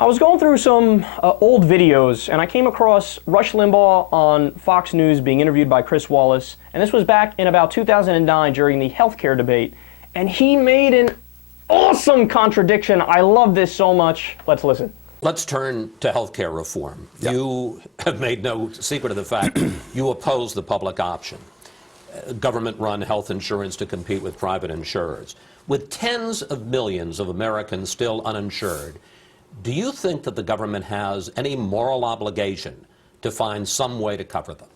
I was going through some old videos and I came across Rush Limbaugh on Fox News being interviewed by Chris Wallace, and this was back in about 2009 during the healthcare debate, and he made an awesome contradiction. I love this so much. Let's listen. Let's turn to healthcare reform. Yep. You have made no secret of the fact you oppose the public option, government-run health insurance to compete with private insurers. With tens of millions of Americans still uninsured, do you think that the government has any moral obligation to find some way to cover them?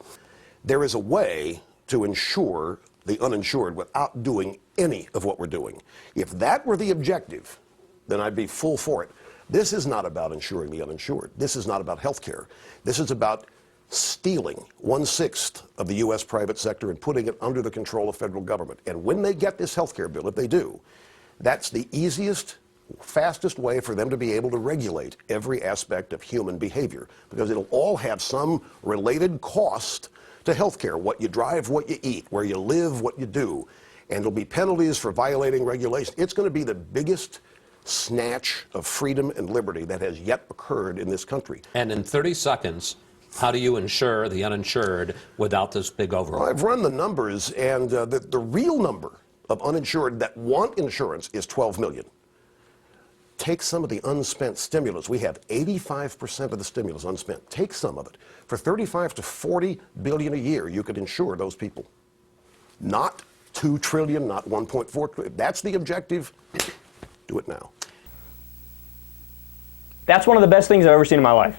There is a way to insure the uninsured without doing any of what we're doing. If that were the objective, then I'd be full for it. This is not about insuring the uninsured. This is not about health care. This is about stealing 1/6 of the U.S. private sector and putting it under the control of federal government. And when they get this health care bill, if they do, that's the easiest, fastest way for them to be able to regulate every aspect of human behavior, because it'll all have some related cost to health care: what you drive, what you eat, where you live, what you do. And there'll be penalties for violating regulation. It's going to be the biggest snatch of freedom and liberty that has yet occurred in this country. And in 30 seconds, how do you insure the uninsured without this big overhaul? Well, I've run the numbers, and the real number of uninsured that want insurance is 12 million. Take some of the unspent stimulus. We have 85% of the stimulus unspent. Take some of it. For 35 to 40 billion a year, you could insure those people. Not 2 trillion, not 1.4 trillion. That's the objective. Do it now. That's one of the best things I've ever seen in my life.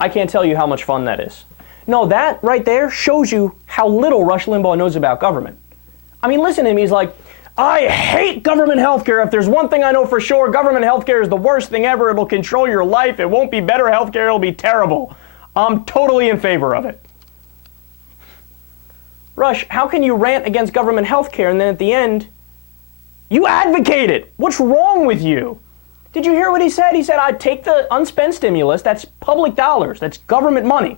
I can't tell you how much fun that is. No, that right there shows you how little Rush Limbaugh knows about government. I mean, listen to him. He's like, I hate government healthcare. If there's one thing I know for sure, government healthcare is the worst thing ever. It'll control your life. It won't be better healthcare. It'll be terrible. I'm totally in favor of it. Rush, how can you rant against government healthcare and then at the end, you advocate it? What's wrong with you? Did you hear what he said? He said, I'd take the unspent stimulus, that's public dollars, that's government money,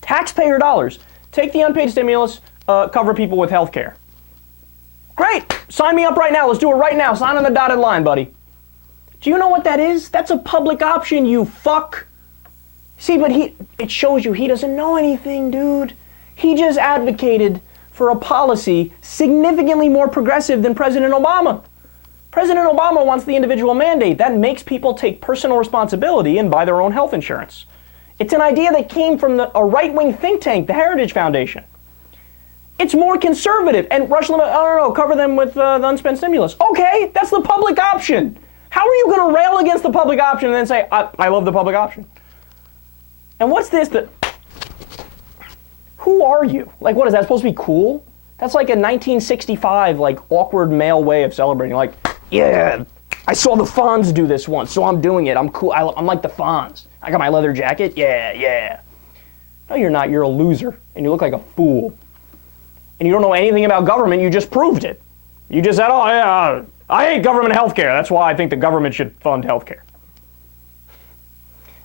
taxpayer dollars, take the unpaid stimulus, cover people with health care. Great, sign me up right now, let's do it right now, sign on the dotted line, buddy. Do you know what that is? That's a public option, you fuck. See, but it shows you he doesn't know anything, dude. He just advocated for a policy significantly more progressive than President Obama. President Obama wants the individual mandate. That makes people take personal responsibility and buy their own health insurance. It's an idea that came from a right-wing think tank, the Heritage Foundation. It's more conservative. And Rush Limbaugh, I don't know, cover them with the unspent stimulus. Okay, that's the public option. How are you going to rail against the public option and then say, I love the public option? And what's this that... Who are you? Like, what is that supposed to be cool? That's like a 1965, like, awkward male way of celebrating. Like, yeah, I saw the Fonz do this once, so I'm doing it. I'm cool. I'm like the Fonz. I got my leather jacket. Yeah, yeah. No, you're not. You're a loser, and you look like a fool. And you don't know anything about government. You just proved it. You just said, oh, yeah, I hate government health care. That's why I think the government should fund health care.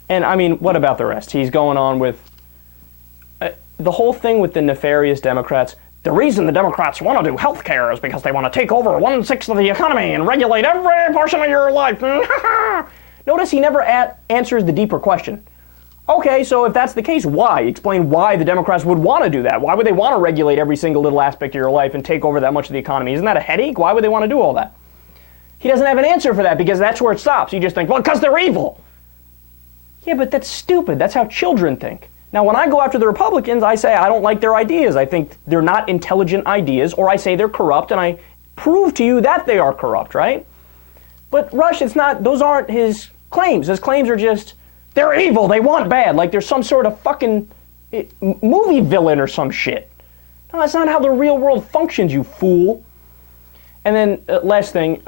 And, I mean, what about the rest? He's going on with the whole thing with the nefarious Democrats. The reason the Democrats want to do health care is because they want to take over 1/6 of the economy and regulate every portion of your life. Notice he never answers the deeper question. Okay, so if that's the case, why? Explain why the Democrats would want to do that. Why would they want to regulate every single little aspect of your life and take over that much of the economy? Isn't that a headache? Why would they want to do all that? He doesn't have an answer for that because that's where it stops. You just think, well, because they're evil. Yeah, but that's stupid. That's how children think. Now, when I go after the Republicans, I say I don't like their ideas. I think they're not intelligent ideas, or I say they're corrupt, and I prove to you that they are corrupt, right? But Rush, it's not, those aren't his claims. His claims are just, they're evil, they want bad, like there's some sort of fucking movie villain or some shit. No, that's not how the real world functions, you fool. And then, last thing,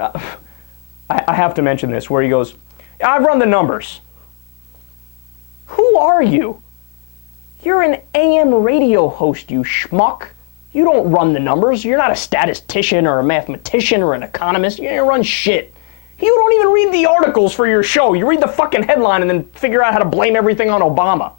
I have to mention this, where he goes, I've run the numbers. Who are you? You're an AM radio host, you schmuck. You don't run the numbers. You're not a statistician or a mathematician or an economist. You don't run shit. You don't even read the articles for your show. You read the fucking headline and then figure out how to blame everything on Obama.